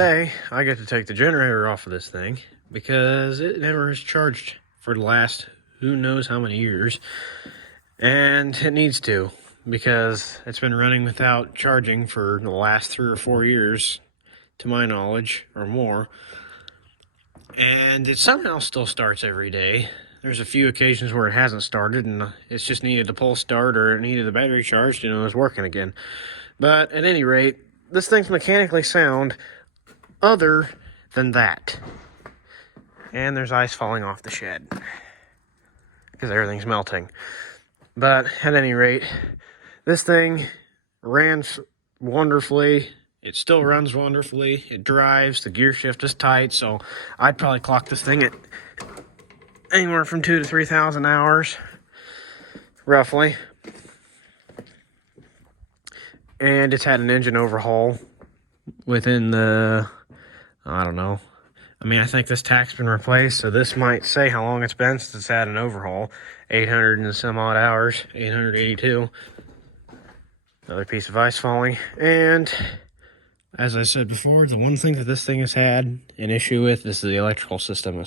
today I get to take the generator off of this thing because it never has charged for the last who knows how many years, and it needs to because it's been running without charging for the last 3 or 4 years to my knowledge, or more, and it somehow still starts every day. There's a few occasions where it hasn't started and it's just needed to pull start or it needed the battery charged and it was working again. But at any rate, this thing's mechanically sound other than that. And there's ice falling off the shed because everything's melting. But at any rate, this thing ran wonderfully. It still runs wonderfully. It drives. The gear shift is tight, so I'd probably clock this thing at anywhere from 2,000 to 3,000 hours, roughly. And it's had an engine overhaul within the, I don't know. I mean, I think this tack's been replaced, so this might say how long it's been since it's had an overhaul. 800 and some odd hours, 882. Another piece of ice falling. And as I said before, the one thing that this thing has had an issue with is the electrical system,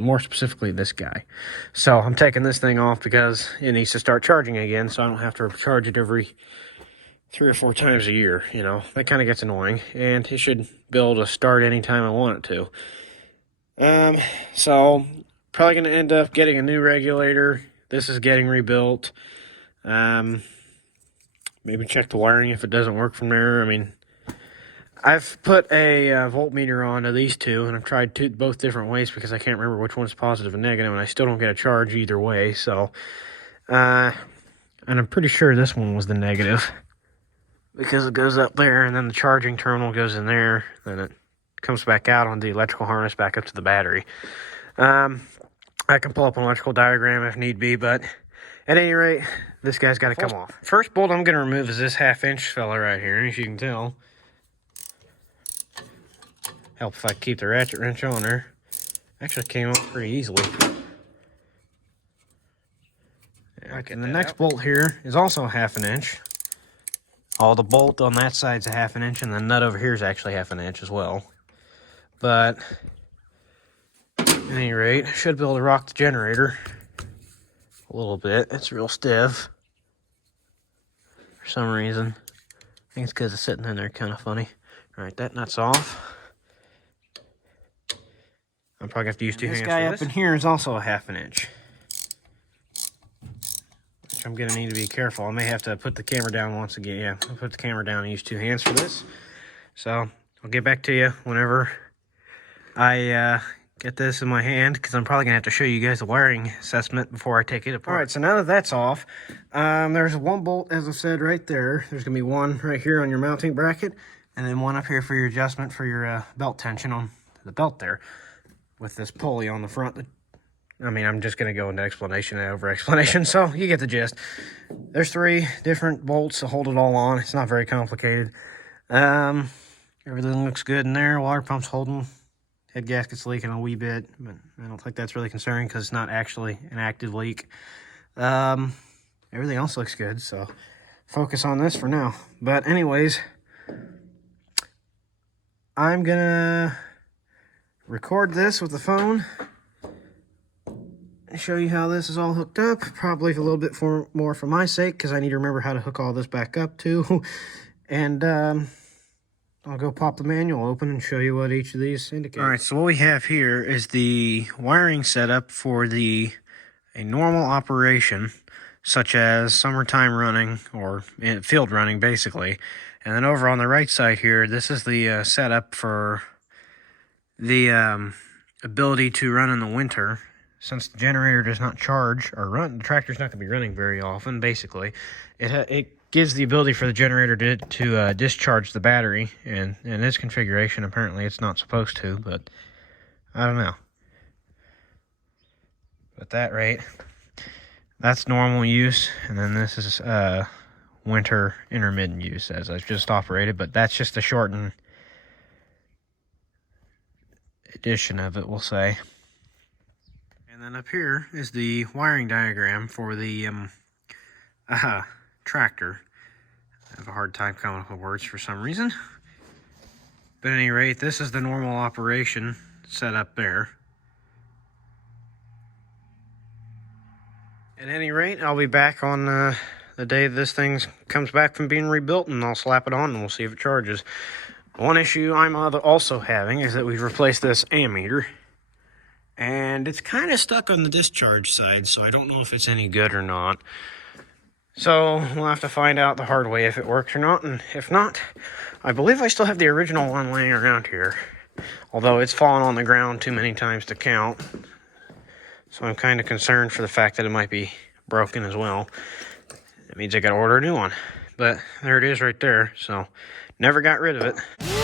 more specifically this guy. So I'm taking this thing off because it needs to start charging again, so I don't have to charge it every 3 or 4 times a year. You know, that kind of gets annoying, and it should be able to start anytime I want it to. So probably going to end up getting a new regulator. This is getting rebuilt. Maybe check the wiring if it doesn't work from there. I mean, I've put a voltmeter onto these two, and I've tried both different ways because I can't remember which one's positive and negative, and I still don't get a charge either way. So, and I'm pretty sure this one was the negative because it goes up there, and then the charging terminal goes in there, then it comes back out on the electrical harness back up to the battery. I can pull up an electrical diagram if need be, but at any rate, this guy's got to come off. First bolt I'm going to remove is this 1/2-inch fella right here, as you can tell. Help if I keep the ratchet wrench on there. Actually came off pretty easily. Okay, and the next bolt here is also 1/2 inch. All the bolt on that side's 1/2 inch, and the nut over here is actually 1/2 inch as well. But at any rate, I should be able to rock the generator a little bit. It's real stiff for some reason. I think it's because it's sitting in there kind of funny. All right, that nut's off. I'm probably going to have to use 2 hands for this. This guy up in here is also 1/2 inch, which I'm going to need to be careful. I may have to put the camera down once again. Yeah, I'll put the camera down and use 2 hands for this. So I'll get back to you whenever I get this in my hand, because I'm probably going to have to show you guys the wiring assessment before I take it apart. All right, so now that that's off, there's one bolt, as I said, right there. There's going to be one right here on your mounting bracket, and then one up here for your adjustment for your belt tension on the belt there, with this pulley on the front. I mean, I'm just going to go into explanation and over explanation, so you get the gist. There's 3 different bolts to hold it all on. It's not very complicated. Everything looks good in there. Water pump's holding. Head gasket's leaking a wee bit, but I don't think that's really concerning because it's not actually an active leak. Everything else looks good, so focus on this for now. But anyways, I'm going to record this with the phone and show you how this is all hooked up. Probably a little bit more for my sake, because I need to remember how to hook all this back up too. And I'll go pop the manual open and show you what each of these indicate. All right, so what we have here is the wiring setup for a normal operation, such as summertime running or field running, basically. And then over on the right side here, this is the setup for the ability to run in the winter. Since the generator does not charge or run, the tractor's not going to be running very often, basically. It gives the ability for the generator to discharge the battery, and in this configuration, apparently it's not supposed to, but I don't know. At that rate, that's normal use, and then this is winter intermittent use, as I've just operated, but that's just a shortened edition of it, we'll say. And then up here is the wiring diagram for the tractor. I have a hard time coming up with words for some reason. But at any rate, this is the normal operation set up there. At any rate, I'll be back on the day this thing comes back from being rebuilt, and I'll slap it on and we'll see if it charges. One issue I'm also having is that we've replaced this ammeter, and it's kind of stuck on the discharge side, so I don't know if it's any good or not. So we'll have to find out the hard way if it works or not, and if not, I believe I still have the original one laying around here, although it's fallen on the ground too many times to count. So I'm kind of concerned for the fact that it might be broken as well. It means I gotta order a new one. But there it is right there, so never got rid of it.